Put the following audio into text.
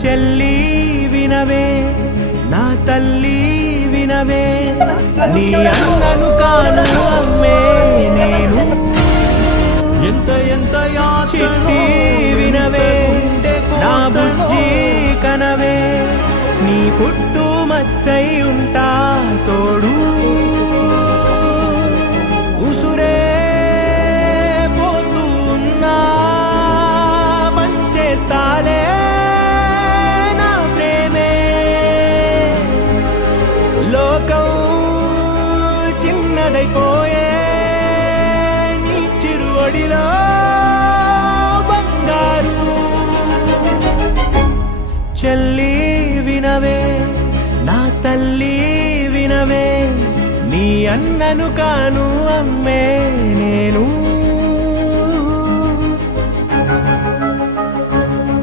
చెల్లి వినవే నా తల్లి వినవే నీ అన్నను కాను అమ్మే నేను ఎంత ఎంత చిట్టి వినవే నా బుజ్జి కనవే నీ పుట్టు మచ్చై ఉంటా తోడు ఉసురే పోతున్నా పంచేస్తాలే నా ప్రేమే లోకం చిన్నదైపోయే నీ చిరువడిలో బంగారు చెల్లి వినవే నా తల్లి వినవే నీ అన్నను కాను అమ్మే నేను